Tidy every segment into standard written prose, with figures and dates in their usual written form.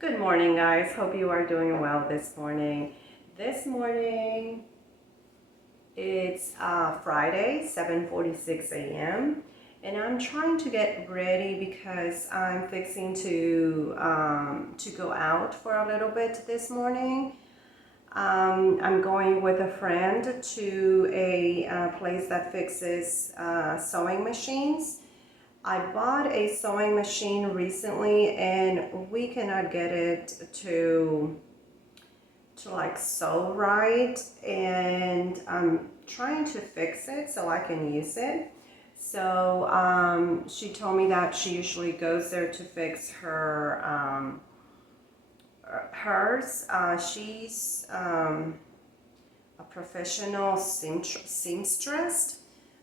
Good morning, guys. Hope you are doing well this morning. This morning, it's Friday, 7:46 a.m. and I'm trying to get ready because I'm fixing to go out for a little bit this morning. I'm going with a friend to a place that fixes sewing machines. I bought a sewing machine recently and we cannot get it to like sew right, and I'm trying to fix it so I can use it. So she told me that she usually goes there to fix hers. She's a professional seamstress.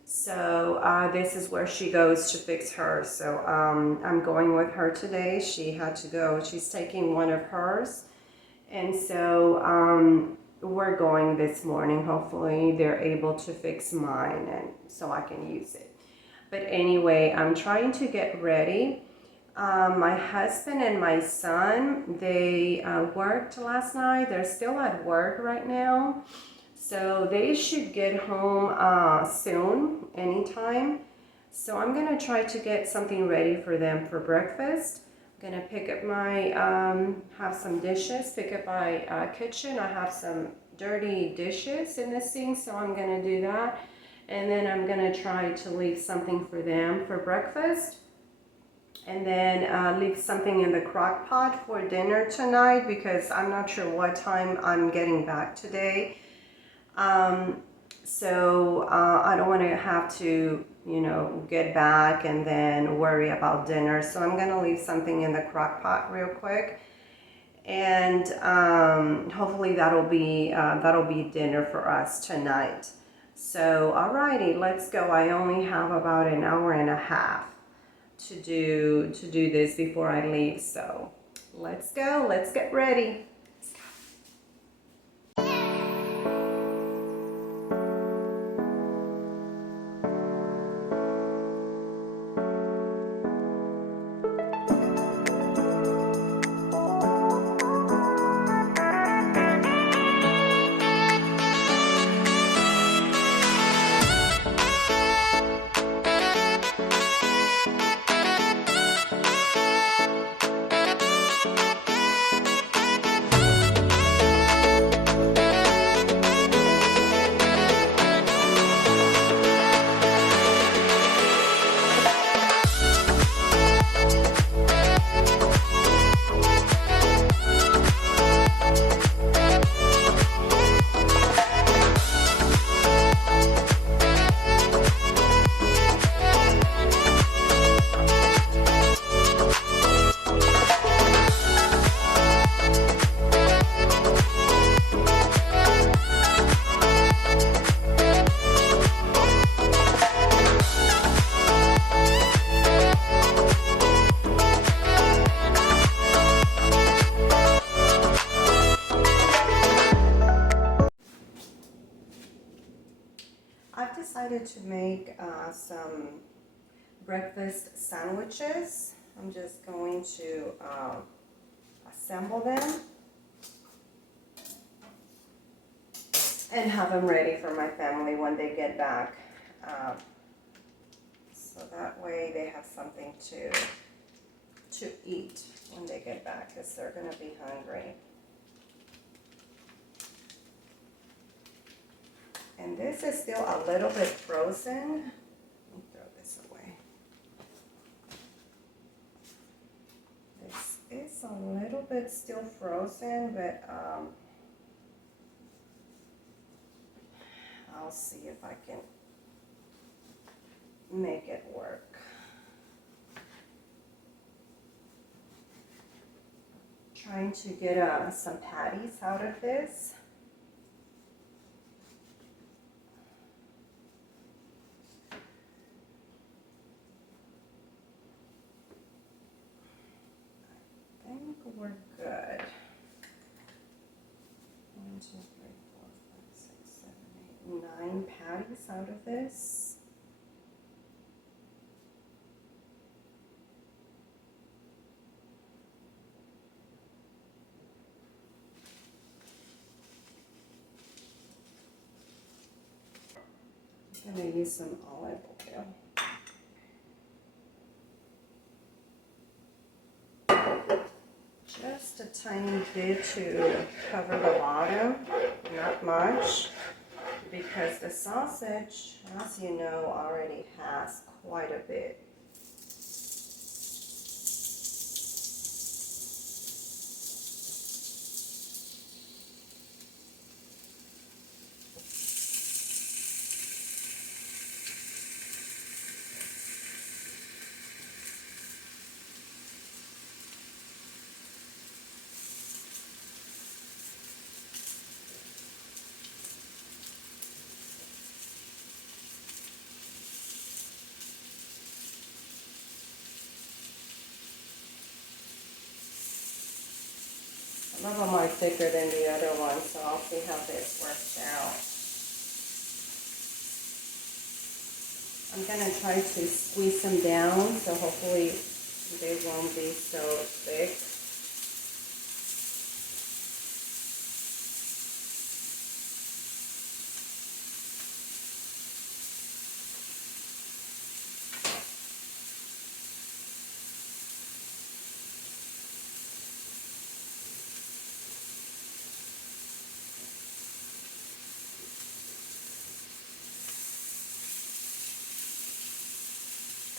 So this is where she goes to fix hers. So I'm going with her today. She had to go. She's taking one of hers. And so we're going this morning. Hopefully they're able to fix mine and so I can use it. But anyway, I'm trying to get ready. My husband and my son, they worked last night. They're still at work right now. So they should get home soon, anytime. So I'm gonna try to get something ready for them for breakfast. I'm gonna pick up my, have some dishes, pick up my kitchen. I have some dirty dishes in the sink, so I'm gonna do that. And then I'm gonna try to leave something for them for breakfast. And then leave something in the crock pot for dinner tonight because I'm not sure what time I'm getting back today. So I don't want to have to, get back and then worry about dinner. So I'm going to leave something in the crock pot real quick. And hopefully that'll be dinner for us tonight. So alrighty, let's go. I only have about an hour and a half to do this before I leave. So let's go. Let's get ready. I've decided to make some breakfast sandwiches. I'm just going to assemble them and have them ready for my family when they get back. So that way they have something to eat when they get back because they're going to be hungry. And this is still a little bit frozen. Let me throw this away. This is a little bit still frozen, but I'll see if I can make it work. Trying to get some patties out of this. We're good. 1, 2, 3, 4, 5, 6, 7, 8, 9 patties out of this. I'm going to use some olive oil. Just a tiny bit to cover the bottom, not much, because the sausage, as you know, already has quite a bit. Some of them are thicker than the other ones, so I'll see how this works out. I'm going to try to squeeze them down, so hopefully they won't be so thick.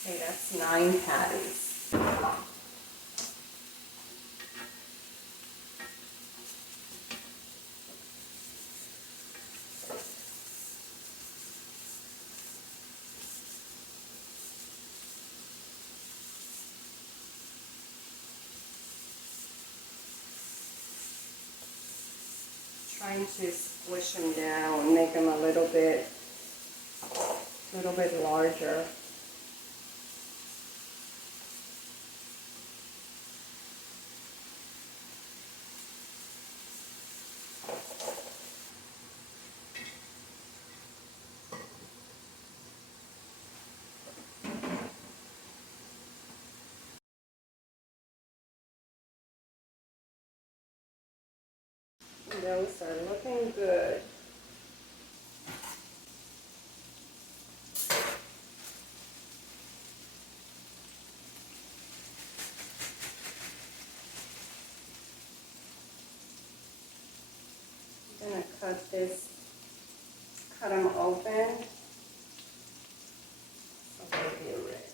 Okay, that's 9 patties. Trying to squish them down and make them a little bit larger. Those are looking good. I'm going to cut them open so they'll be ready.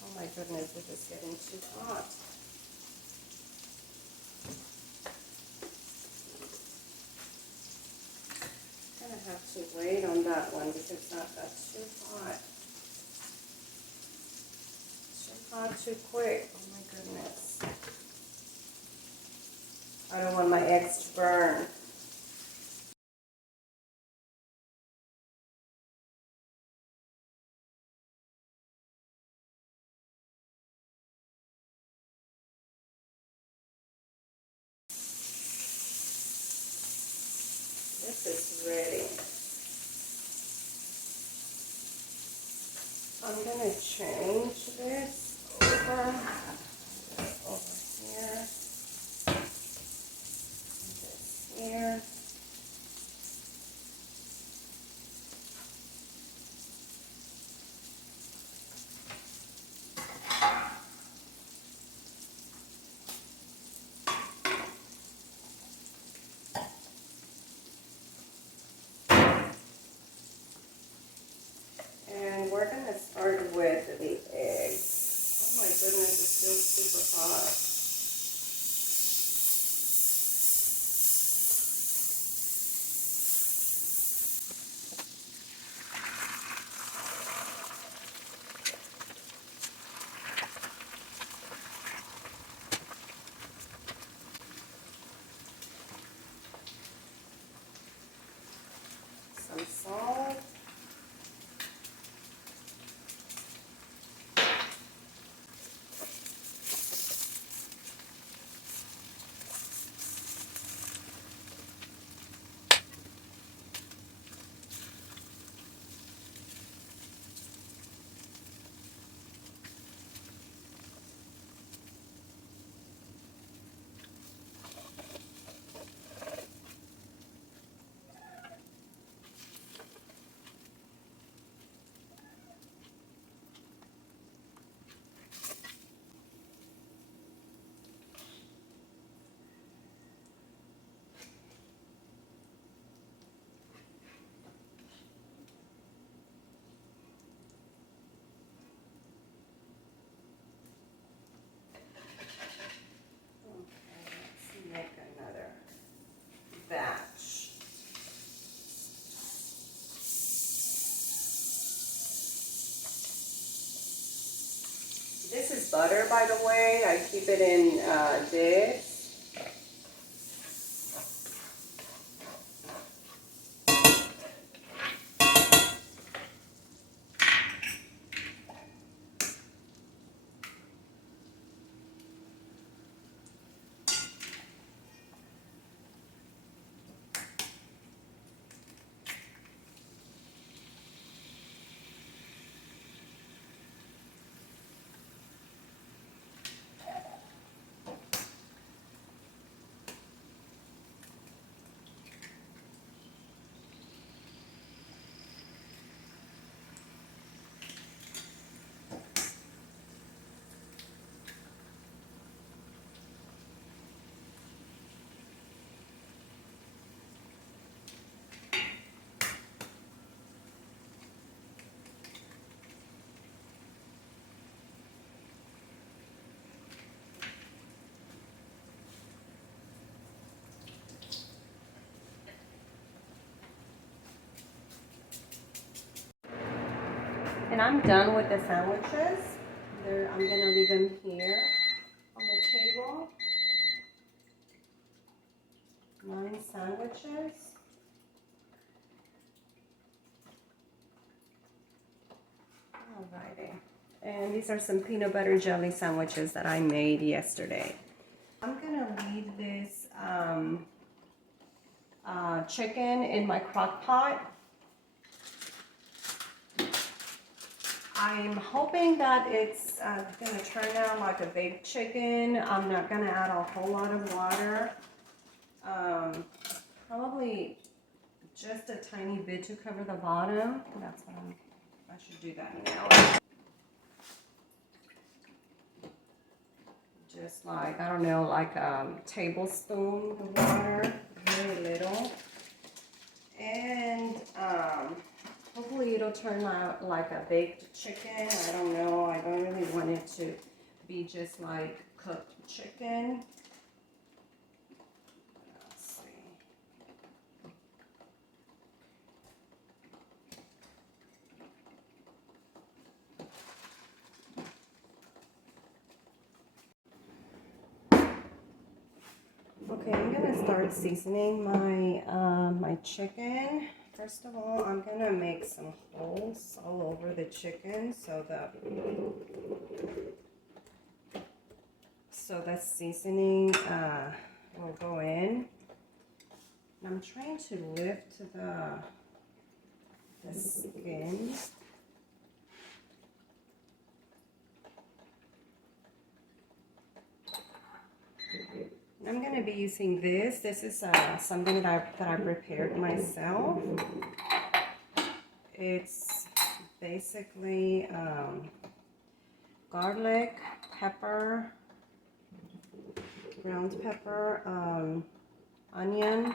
Oh my goodness, this is getting too hot. I'm going to have to wait on that one because that's too hot. Too hot, too quick. Oh my goodness. I don't want my eggs to burn. This is ready. I'm going to change this over here, this here. And we're going to start with the eggs. Oh my goodness, it feels butter, by the way. I keep it in this. And I'm done with the sandwiches. I'm gonna leave them here on the table. 9 sandwiches. Alrighty. And these are some peanut butter jelly sandwiches that I made yesterday. I'm gonna leave this chicken in my crock pot. I'm hoping that it's gonna turn out like a baked chicken. I'm not gonna add a whole lot of water. Probably just a tiny bit to cover the bottom. That's what I should do that now. Just like, I don't know, like a tablespoon of water, very little. And hopefully it'll turn out like a baked chicken. I don't know. I don't really want it to be just like cooked chicken. Let's see. Okay, I'm gonna start seasoning my my chicken. First of all, I'm gonna make some holes all over the chicken so that seasoning will go in. And I'm trying to lift the skin. I'm going to be using this. This is something that I prepared myself. It's basically garlic, pepper, ground pepper, onion,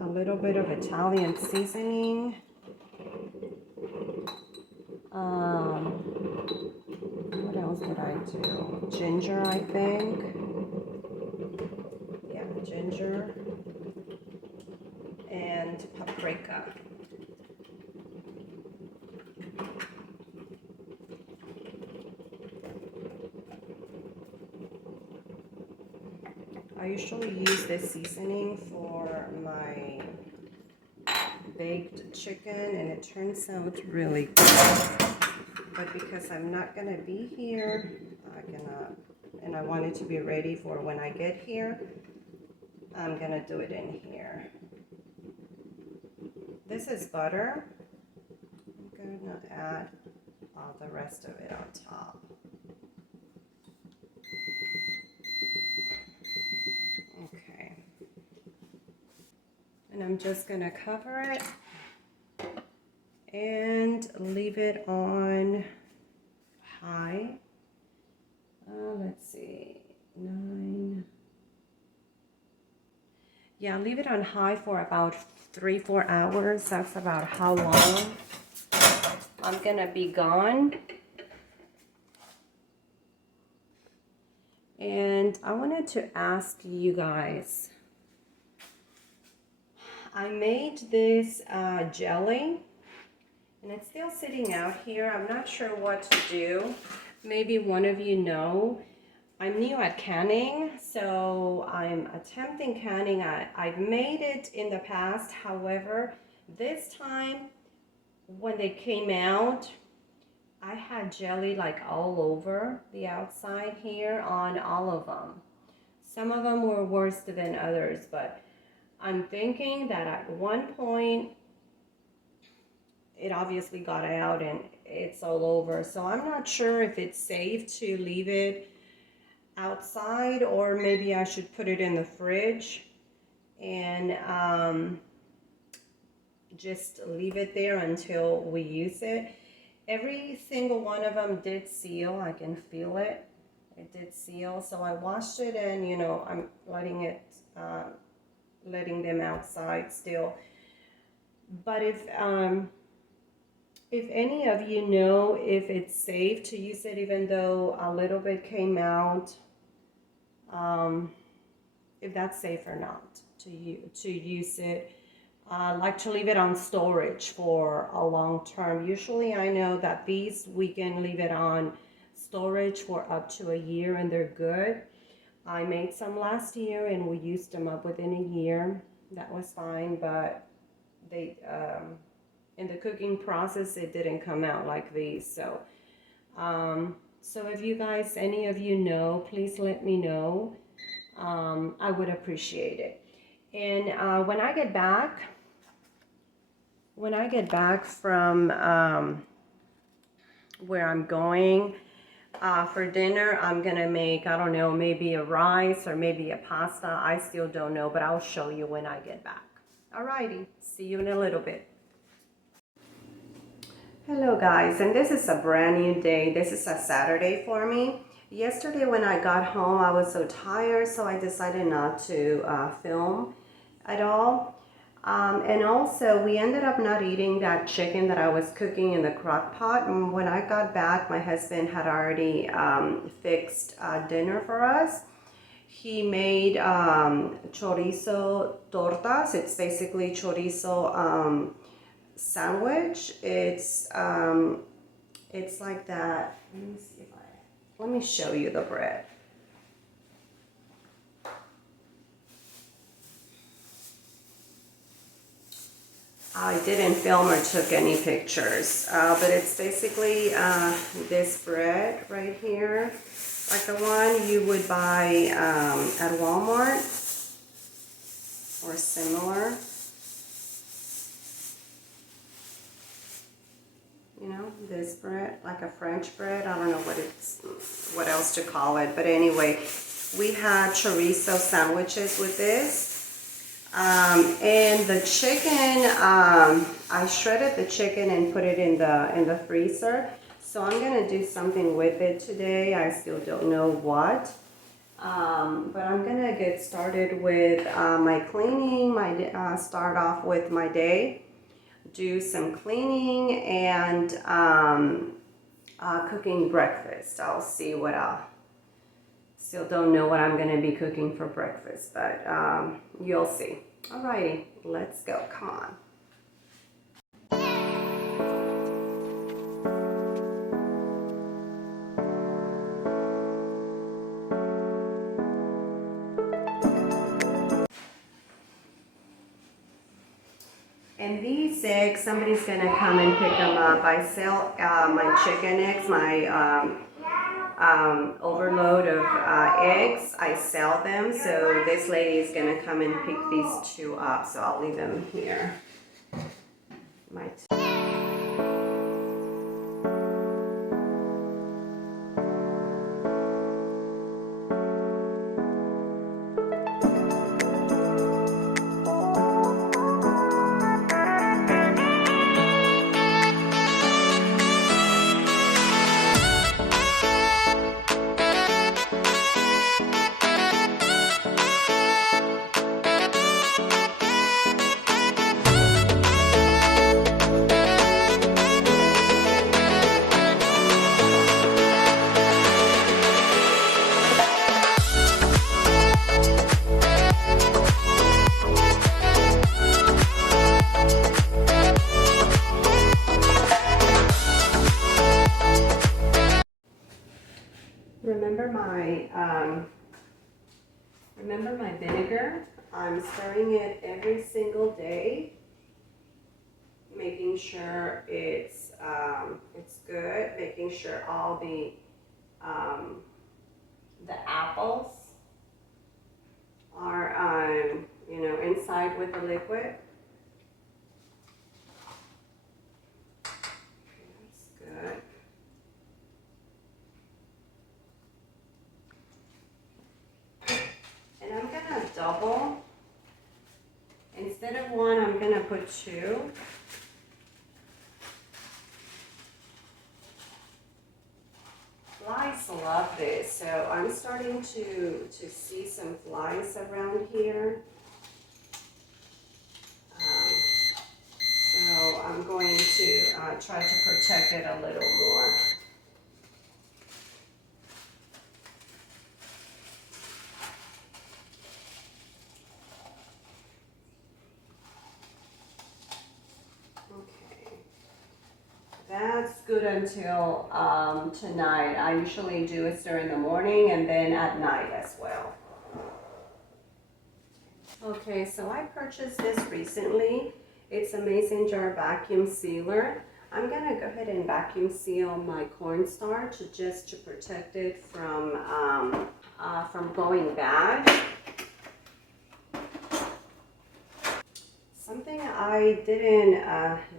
a little bit of Italian seasoning, what else did I do? Ginger, I think. Yeah, ginger. And paprika. I usually use this seasoning for my baked chicken and it turns out really good. But because I'm not gonna be here, and I want it to be ready for when I get here, I'm gonna do it in here. This is butter. I'm gonna add all the rest of it on top. Okay. And I'm just gonna cover it and leave it on high. Let's see, 9. Yeah, leave it on high for about 3-4 hours. That's about how long I'm gonna be gone. And I wanted to ask you guys, I made this jelly And it's still sitting out here. I'm not sure what to do. Maybe one of you know. I'm new at canning, so I'm attempting canning. I've made it in the past. However, this time when they came out, I had jelly like all over the outside here on all of them. Some of them were worse than others, but I'm thinking that at one point it obviously got out and it's all over. So I'm not sure if it's safe to leave it outside, or maybe I should put it in the fridge and just leave it there until we use it. Every single one of them did seal. I can feel it. It did seal. So I washed it, and I'm letting them outside still. But if any of you know if it's safe to use it, even though a little bit came out, if that's safe or not to use it. Like to leave it on storage for a long term. Usually I know that these we can leave it on storage for up to a year and they're good. I made some last year and we used them up within a year. That was fine, but they in the cooking process it didn't come out like these. So if you guys, any of you know, please let me know. I would appreciate it. And when I get back from where I'm going for dinner, I'm gonna make, I don't know, maybe a rice or maybe a pasta. I still don't know, but I'll show you when I get back. Alrighty, see you in a little bit. Hello guys, and this is a brand new day. This is a Saturday for me. Yesterday when I got home, I was so tired, so I decided not to film at all. And also, we ended up not eating that chicken that I was cooking in the crock pot. And when I got back, my husband had already fixed dinner for us. He made chorizo tortas. It's basically chorizo sandwich. It's like that. Let me show you the bread. I didn't film or took any pictures, but it's basically this bread right here, like the one you would buy at Walmart or similar. You know, this bread, like a French bread. I don't know what else to call it, but anyway, we had chorizo sandwiches with this. And the chicken, I shredded the chicken and put it in the freezer. So I'm gonna do something with it today. I still don't know what. But I'm gonna get started with my cleaning. Start off with my day. Do some cleaning and cooking breakfast. I'll see what still don't know what I'm going to be cooking for breakfast, but you'll see. Alrighty, let's go. Come on. And these eggs, somebody's going to come and pick them up. I sell my chicken eggs, my overload of eggs. I sell them, so this lady is going to come and pick these two up, so I'll leave them here. Remember my vinegar? I'm stirring it every single day, making sure it's good, making sure all the apples are inside with the liquid. That's good. And I'm gonna double. Instead of one, I'm gonna put two. Flies love this, so I'm starting to see some flies around here. So I'm going to try to protect it a little more. Okay, that's good until tonight. I usually do it during the morning and then at night as well. Okay, so I purchased this recently. It's a mason jar vacuum sealer. I'm gonna go ahead and vacuum seal my cornstarch just to protect it from going bad. Something I didn't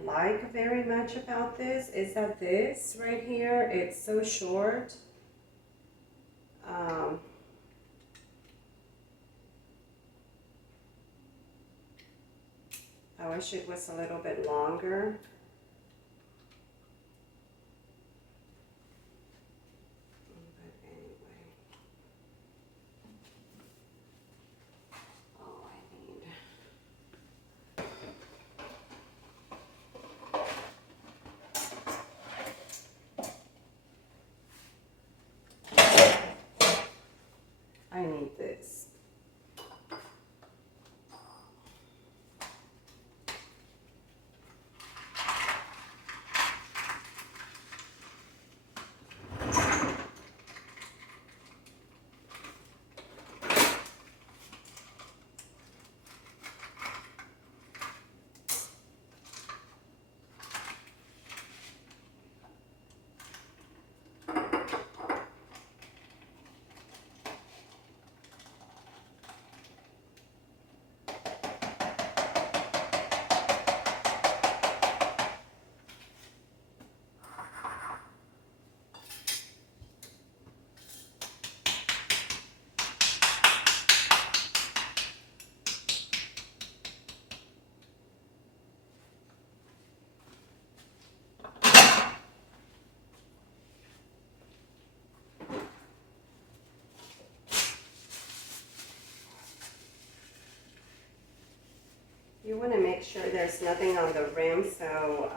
like very much about this is that this right here, it's so short. I wish it was a little bit longer. But anyway. Oh, I need this. You want to make sure there's nothing on the rim, so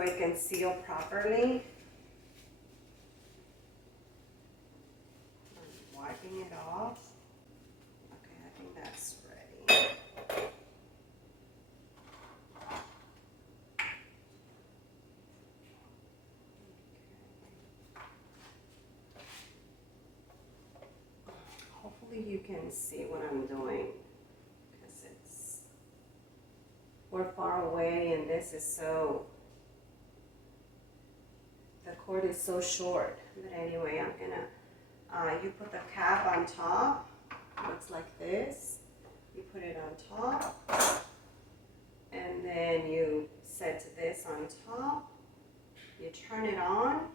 it can seal properly. I'm wiping it off. Okay, I think that's ready. Hopefully you can see what I'm doing, because we're far away and this is the cord is so short. But anyway, I'm gonna, you put the cap on top, looks like this. You put it on top, and then you set this on top. You turn it on.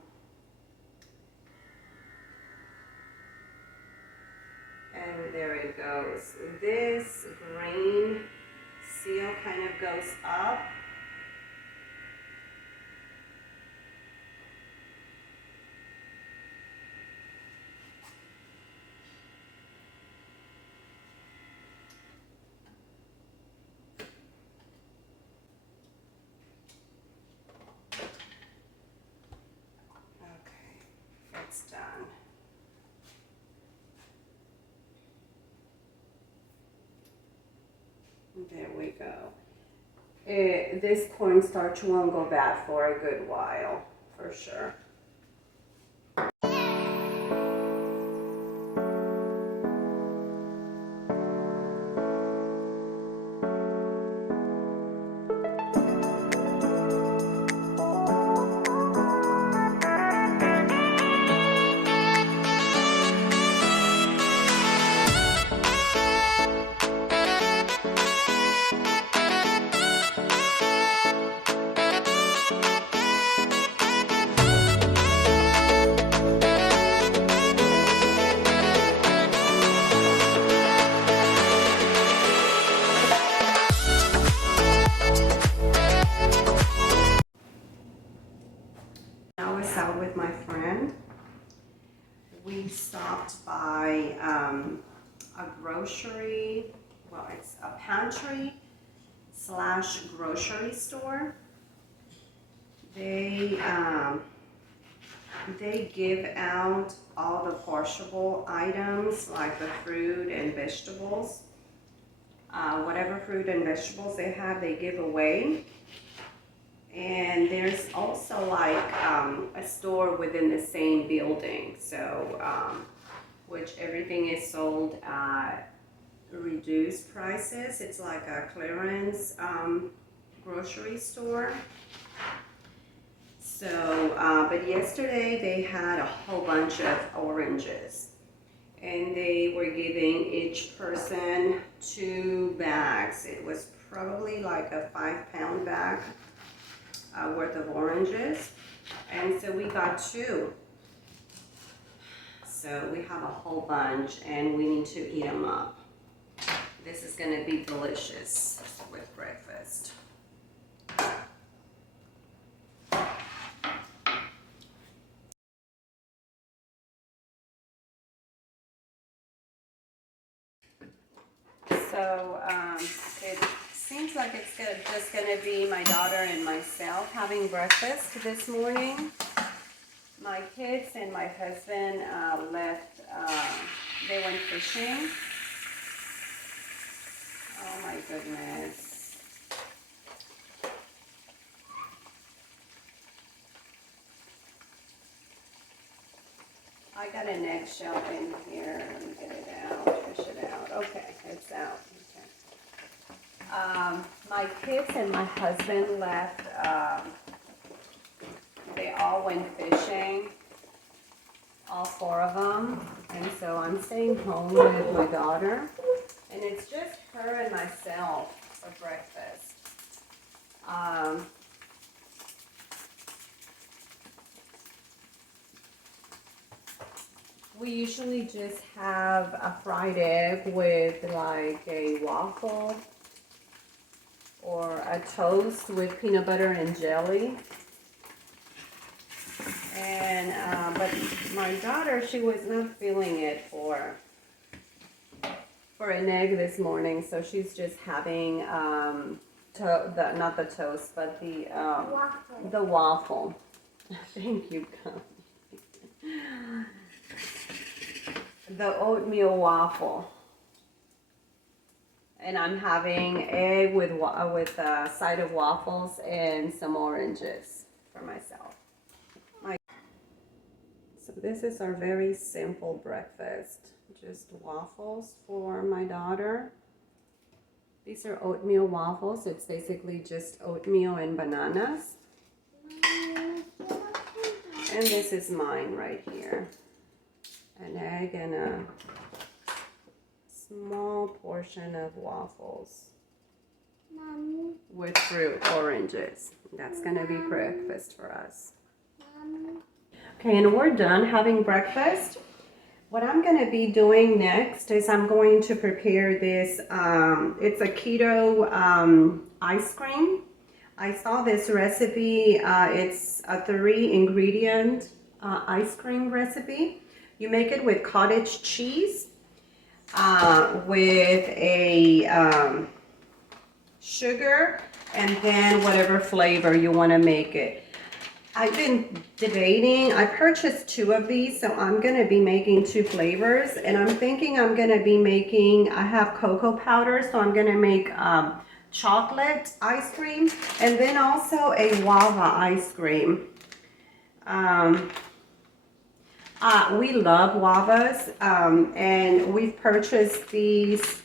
And there it goes. This green seal kind of goes up. Okay, it's done. There we go. This cornstarch won't go bad for a good while, for sure. we stopped by a grocery, well, it's a pantry slash grocery store. They give out all the perishable items like the fruit and vegetables. Whatever fruit and vegetables they have, they give away. And there's also like a store within the same building, so which everything is sold at reduced prices. It's like a clearance grocery store. So, but yesterday they had a whole bunch of oranges, and they were giving each person 2 bags. It was probably like a 5-pound bag worth of oranges, and so we got 2. So we have a whole bunch, and we need to eat them up. This is going to be delicious with breakfast. So it seems like it's just going to be my daughter and myself having breakfast this morning. My kids and my husband left, they went fishing. Oh my goodness. I got an eggshell in here. Let me get it out, fish it out. Okay, it's out. Okay. My kids and my husband left. They all went fishing, all 4 of them, and so I'm staying home with my daughter, and it's just her and myself for breakfast. We usually just have a fried egg with like a waffle or a toast with peanut butter and jelly. And but my daughter, she was not feeling it for an egg this morning, so she's just having not the toast, but the waffle. Thank you, the oatmeal waffle. And I'm having egg with a side of waffles and some oranges for myself. So this is our very simple breakfast. Just waffles for my daughter. These are oatmeal waffles. It's basically just oatmeal and bananas. And this is mine right here. An egg and a small portion of waffles with fruit, oranges. That's gonna be breakfast for us. Okay, and we're done having breakfast. What I'm gonna be doing next is I'm going to prepare this, it's a keto ice cream. I saw this recipe, it's a 3-ingredient ice cream recipe. You make it with cottage cheese, with a sugar, and then whatever flavor you want to make it. I've been debating. I purchased 2 of these, so I'm going to be making 2 flavors, and I'm thinking I'm going to be making, I have cocoa powder, so I'm going to make chocolate ice cream, and then also a guava ice cream. We love guavas, and we've purchased these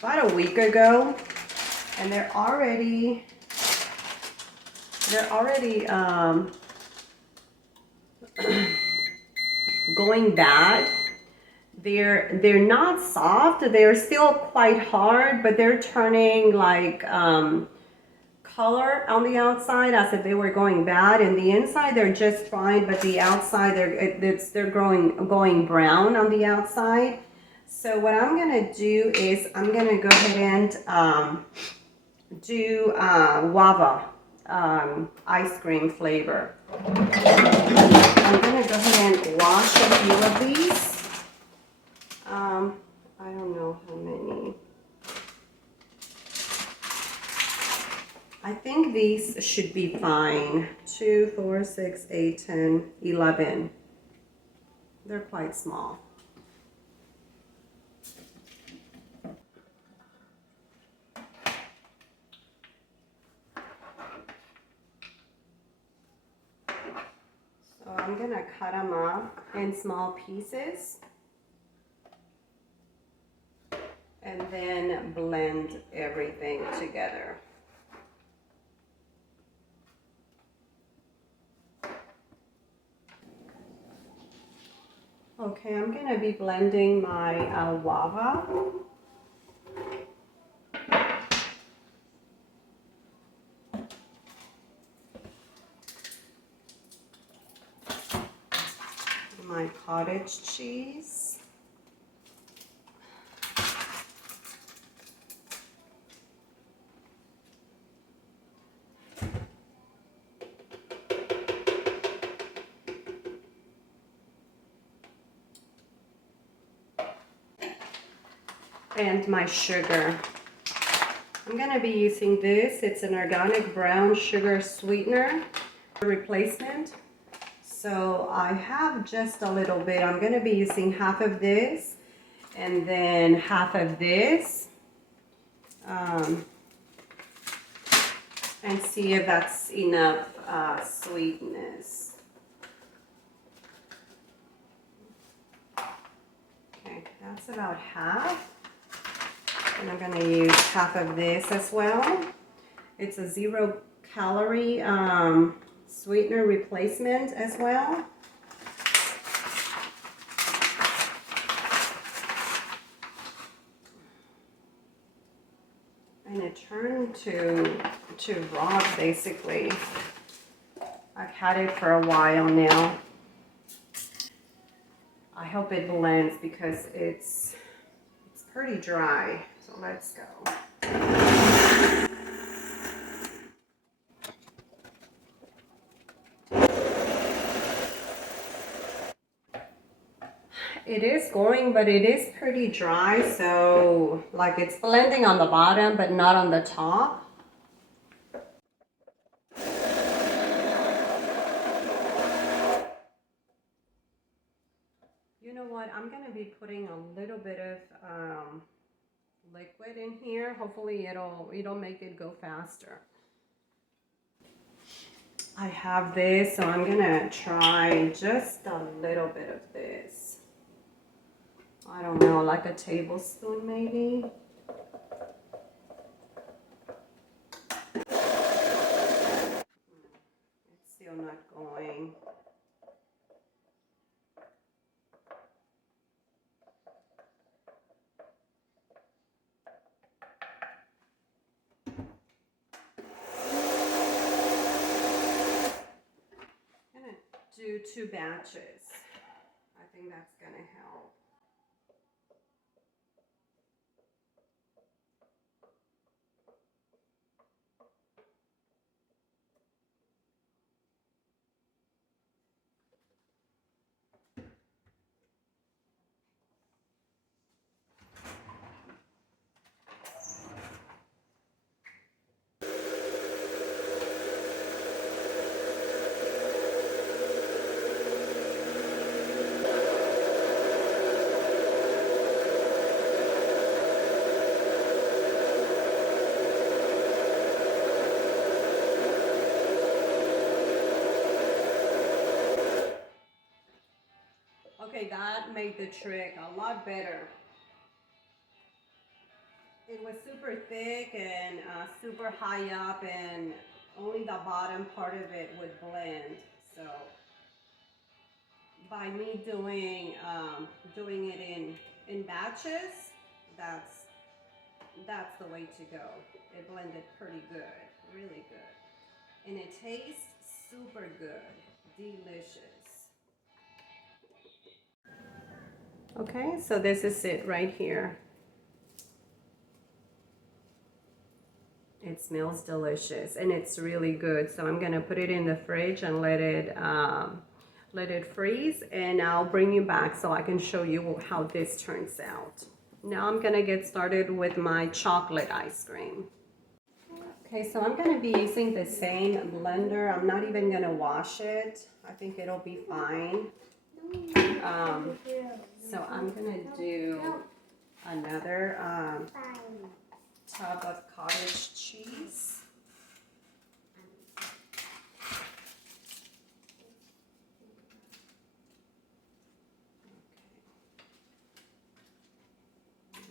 about a week ago, and they're already going bad. They're not soft. They're still quite hard, but they're turning like color on the outside as if they were going bad, and the inside they're just fine, but the outside they're going brown on the outside. So what I'm gonna do is I'm gonna go ahead and do guava ice cream flavor. I'm I'm gonna go ahead and wash a few of these. I don't know how many. I think these should be fine. 2, 4, 6, 8, 10, 11. They're quite small. So I'm gonna cut them up in small pieces and then blend everything together. Okay, I'm gonna be blending my guava. My cottage cheese. And my sugar. I'm gonna be using this. It's an organic brown sugar sweetener replacement. So I have just a little bit. I'm gonna be using half of this and then half of this. And see if that's enough sweetness. Okay, that's about half. And I'm gonna use half of this as well. It's a 0-calorie sweetener replacement as well. And it turned to rock basically. I've had it for a while now. I hope it blends because it's pretty dry. So let's go. It is going, but it is pretty dry, so like it's blending on the bottom but not on the top. You know what? I'm gonna be putting a little bit of liquid in here. Hopefully it'll make it go faster. I have this, so I'm gonna try just a little bit of this. I don't know, like a tablespoon maybe. It's still not going. I'm gonna do 2 batches. I think that's gonna help. Okay, that made the trick a lot better. It was super thick and super high up, and only the bottom part of it would blend. So by me doing it in batches, that's the way to go. It blended pretty good, really good, and it tastes super good, delicious. Okay, so this is it right here. It smells delicious and it's really good. So I'm gonna put it in the fridge and let it let it freeze, and I'll bring you back so I can show you how this turns out. Now I'm gonna get started with my chocolate ice cream. Okay, so I'm gonna be using the same blender. I'm not even gonna wash it. I think it'll be fine. So I'm gonna do another tub of cottage cheese.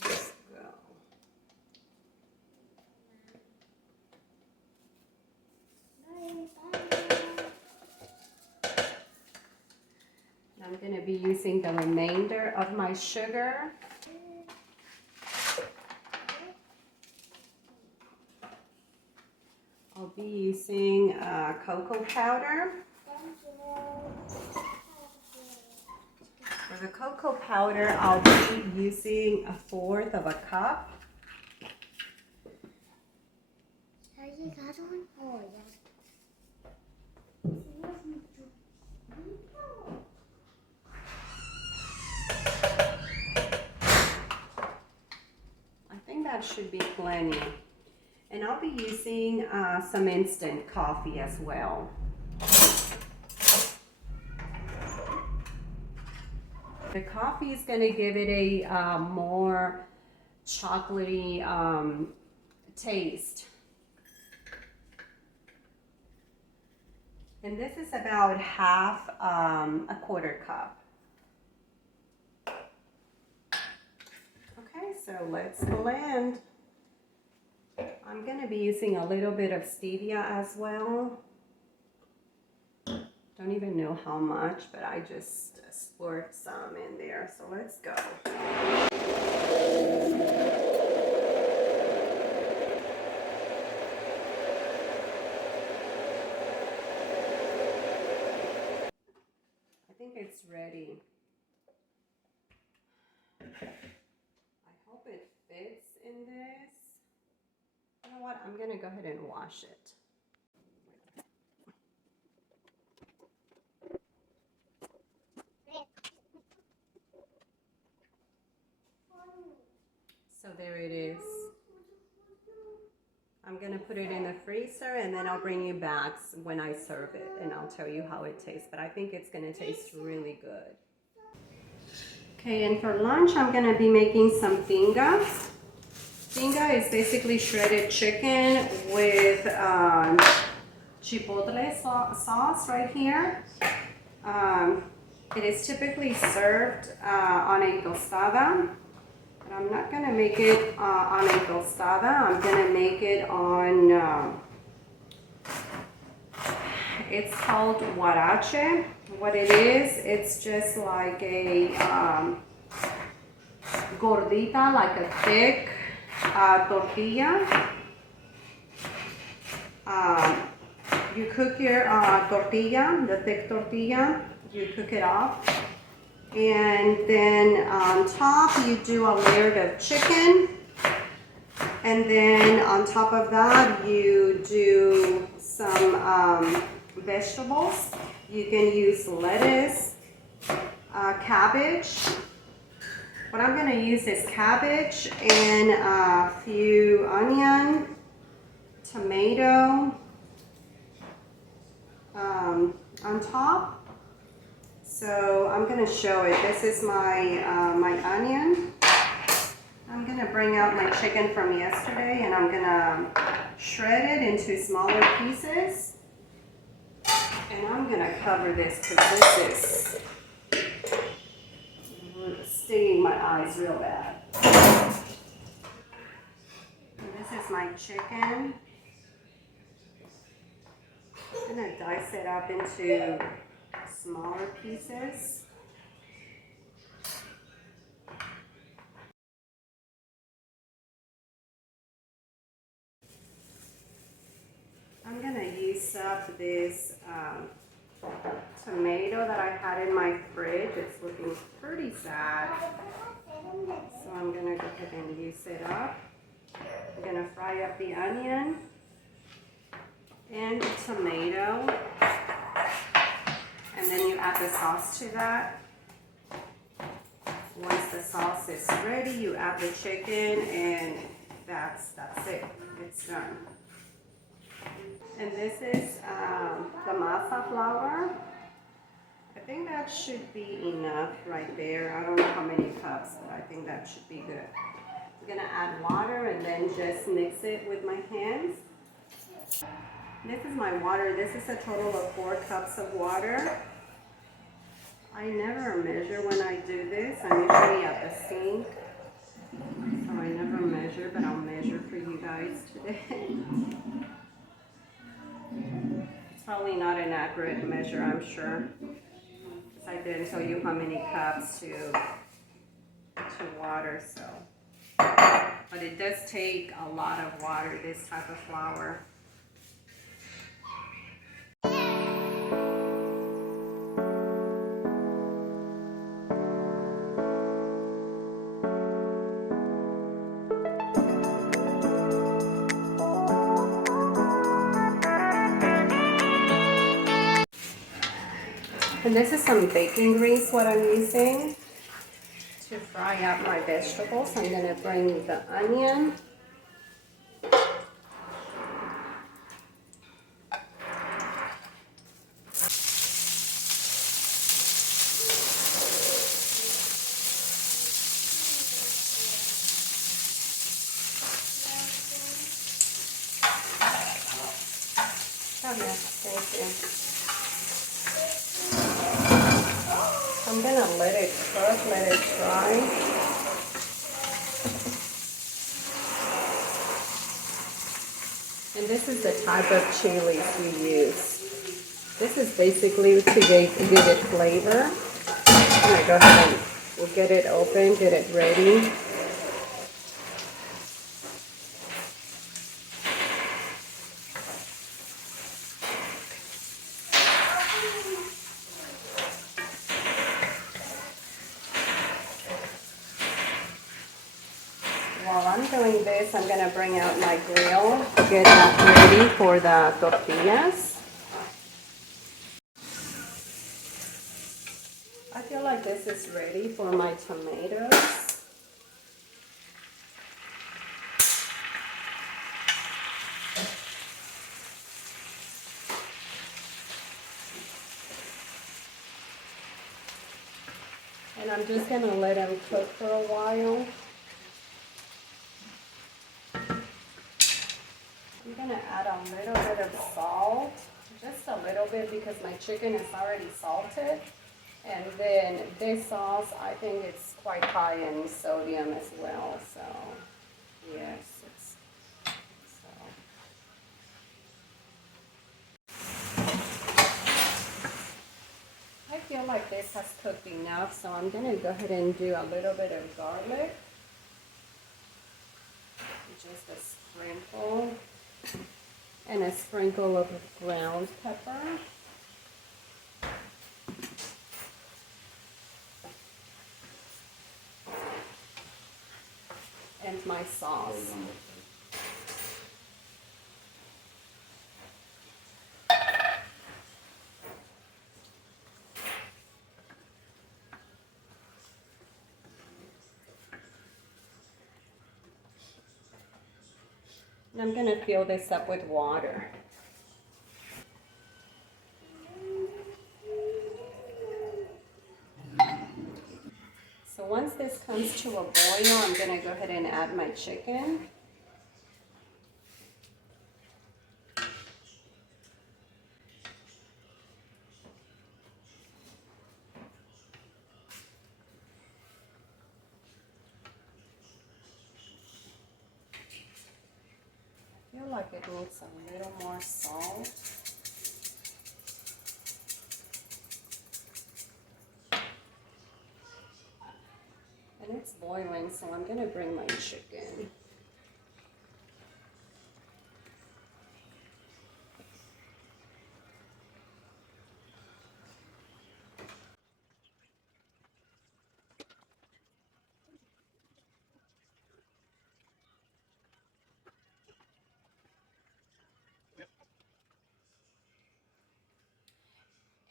Let's go. I'm gonna be using the remainder of my sugar. I'll be using cocoa powder. For the cocoa powder, I'll be using 1/4 of a cup. I think that should be plenty. And I'll be using some instant coffee as well. The coffee is going to give it a more chocolatey taste. And this is about half a 1/4 cup. Okay, so let's blend. I'm going to be using a little bit of stevia as well. Don't even know how much, but I just squirt some in there. So let's go. I think it's ready. I hope it fits in this. You know what? I'm going to go ahead and wash it. So there it is. I'm gonna put it in the freezer, and then I'll bring you back when I serve it, and I'll tell you how it tastes. But I think it's gonna taste really good. Okay, and for lunch, I'm gonna be making some tinga. Tinga is basically shredded chicken with chipotle sauce right here. It is typically served on a tostada. But I'm not going to make it on a tostada. I'm going to make it on, it's called huarache. What it is, it's just like a gordita, like a thick tortilla. You cook your tortilla, the thick tortilla, you cook it off. And then on top you do a layer of chicken, and then on top of that you do some vegetables. You can use lettuce, cabbage. What I'm going to use is cabbage and a few onion, tomato on top. So I'm going to show it. This is my my onion. I'm going to bring out my chicken from yesterday, and I'm going to shred it into smaller pieces. And I'm going to cover this because this is stinging my eyes real bad. And this is my chicken. I'm going to dice it up into smaller pieces. I'm going to use up this tomato that I had in my fridge. It's looking pretty sad. So I'm going to go ahead and use it up. I'm going to fry up the onion and the tomato. And then you add the sauce to that. Once the sauce is ready, you add the chicken, and that's it. It's done. And this is the masa flour. I think that should be enough right there. I don't know how many cups, but I think that should be good. I'm gonna add water and then just mix it with my hands. This is my water. This is a total of 4 cups of water. I never measure when I do this. I'm usually at the sink, so I never measure, but I'll measure for you guys today. It's probably not an accurate measure, I'm sure, because I didn't tell you how many cups to water, so. But it does take a lot of water, this type of flour. And this is some baking grease, what I'm using to fry up my vegetables. I'm going to bring the onion. Oh yeah, thank you. I'm gonna let it cook, let it dry. And this is the type of chilies we use. This is basically to give it flavor. I'm gonna go ahead and we'll get it open, get it ready. While I'm doing this, I'm going to bring out my grill, get that ready for the tortillas. I feel like this is ready for my tomatoes. And I'm just going to let them cook for a while. I'm going to add a little bit of salt, just a little bit because my chicken is already salted. And then this sauce, I think it's quite high in sodium as well. So, yes, I feel like this has cooked enough, so I'm going to go ahead and do a little bit of garlic. Just a sprinkle. And a sprinkle of ground pepper. And my sauce. And I'm going to fill this up with water. So once this comes to a boil, I'm going to go ahead and add my chicken. I feel like it needs a little more salt. And it's boiling, so I'm going to bring my chicken.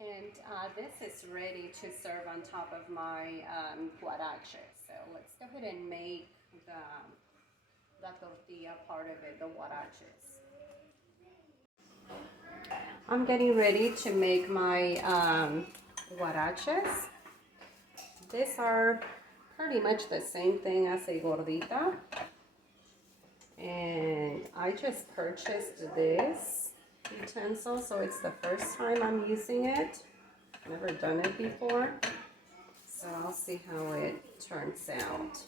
And this is ready to serve on top of my guarache. So let's go ahead and make the tortilla part of it, the guaraches. I'm getting ready to make my guaraches. These are pretty much the same thing as a gordita. And I just purchased this utensil, so it's the first time I'm using it. Never done it before. So I'll see how it turns out.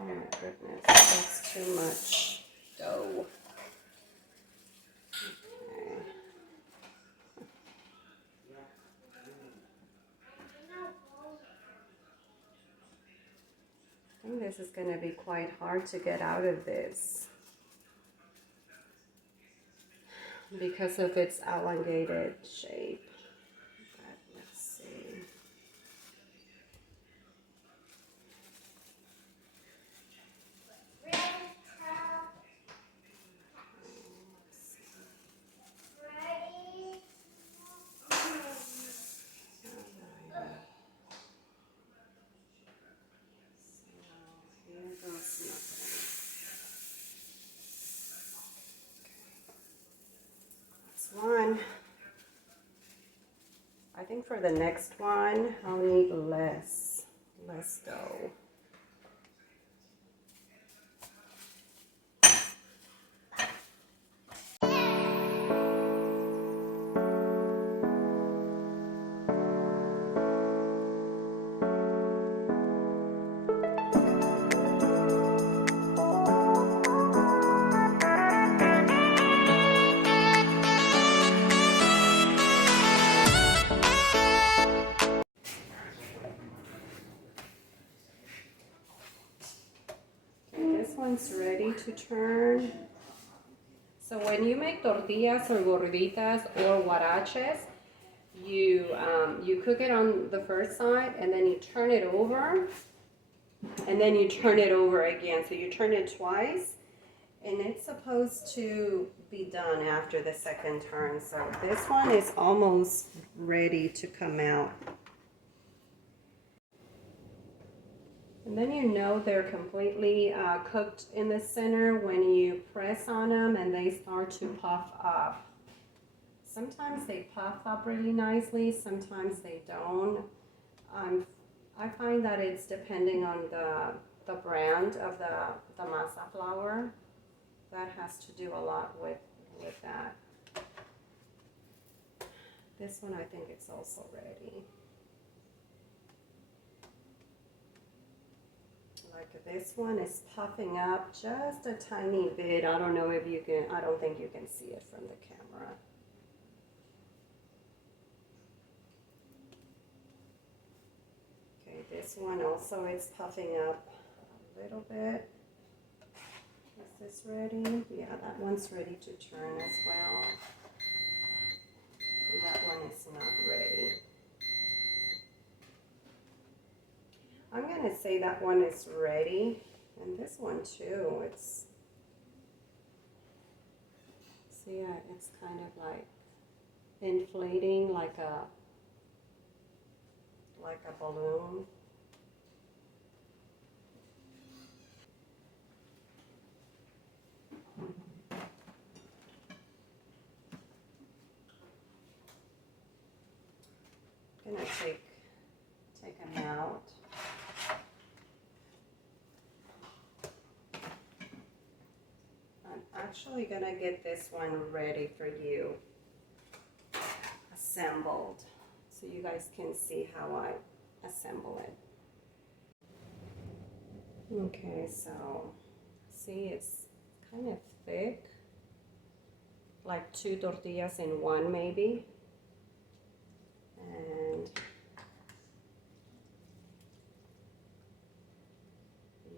Oh my goodness, that's too much dough. Okay. I think this is going to be quite hard to get out of this because of its elongated shape. But let's see. One. I think for the next one, I'll need less dough. This one's ready to turn. So when you make tortillas or gorditas or huaraches, you cook it on the first side and then you turn it over and then you turn it over again. So you turn it twice and it's supposed to be done after the second turn. So this one is almost ready to come out. And then you know they're completely cooked in the center when you press on them and they start to puff up. Sometimes they puff up really nicely, sometimes they don't. I find that it's depending on the brand of the masa flour. That has to do a lot with that. This one I think it's also ready. Like this one is puffing up just a tiny bit. I don't know if you can, I don't think you can see it from the camera. Okay, this one also is puffing up a little bit. Is this ready? Yeah, that one's ready to turn as well. And that one is not ready. I'm going to say that one is ready, and this one too. It's, see, yeah, it's kind of like inflating like a balloon. I'm going to take them out. I'm actually going to get this one ready for you, assembled, so you guys can see how I assemble it. Okay, so see, it's kind of thick, like 2 tortillas in one maybe. And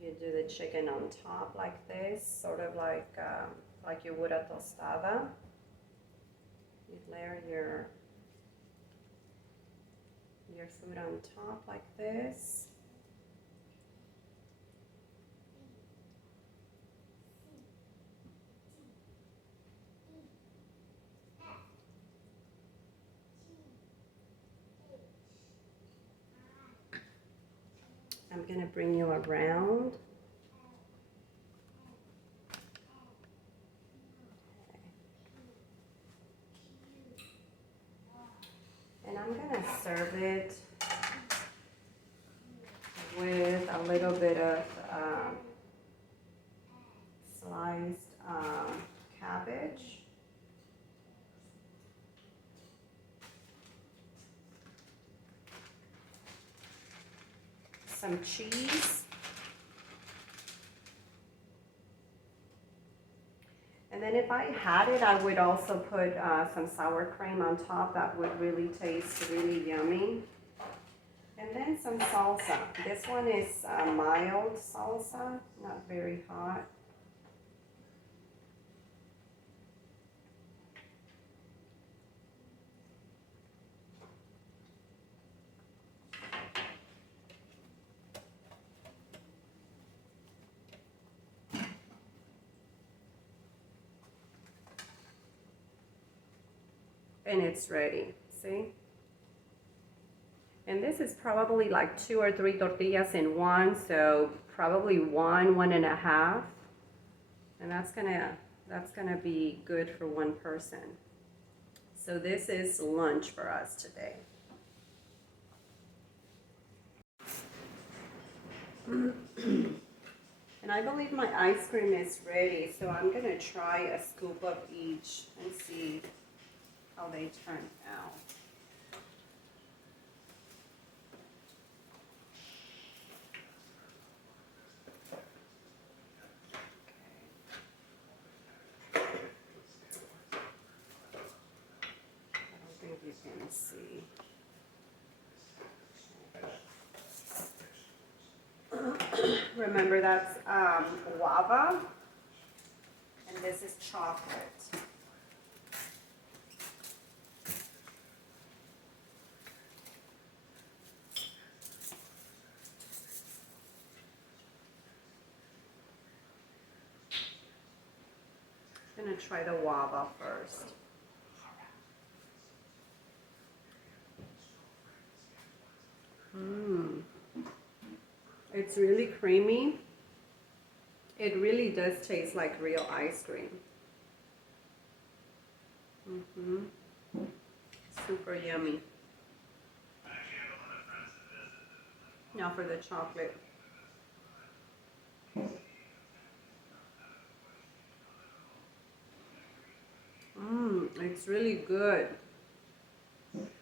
you do the chicken on top like this, sort of like you would a tostada. You layer your food on top like this. I'm gonna bring you around. And I'm gonna serve it with a little bit of sliced cabbage. Some cheese. And then if I had it, I would also put some sour cream on top. That would really taste really yummy. And then some salsa. This one is mild salsa, not very hot. And it's ready, see? And this is probably like 2 or 3 tortillas in one, so probably 1.5. And that's gonna be good for one person. So this is lunch for us today. And I believe my ice cream is ready, so I'm gonna try a scoop of each and see how they turn out. I don't think you can see. Remember, that's guava, and this is chocolate. I'm gonna try the guava first. It's really creamy. It really does taste like real ice cream. Super yummy. Now for the chocolate. It's really good.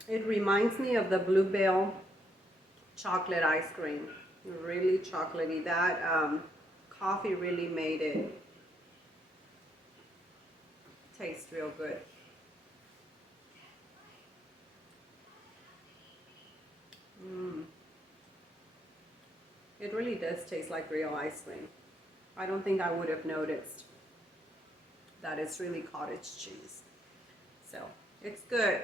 It reminds me of the Bluebell chocolate ice cream. Really chocolatey. That coffee really made it taste real good. It really does taste like real ice cream. I don't think I would have noticed that it's really cottage cheese. So it's good.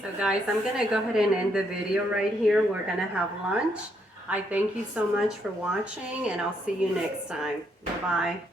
So guys, I'm gonna go ahead and end the video right here. We're gonna have lunch. I thank you so much for watching, and I'll see you next time. Bye-bye.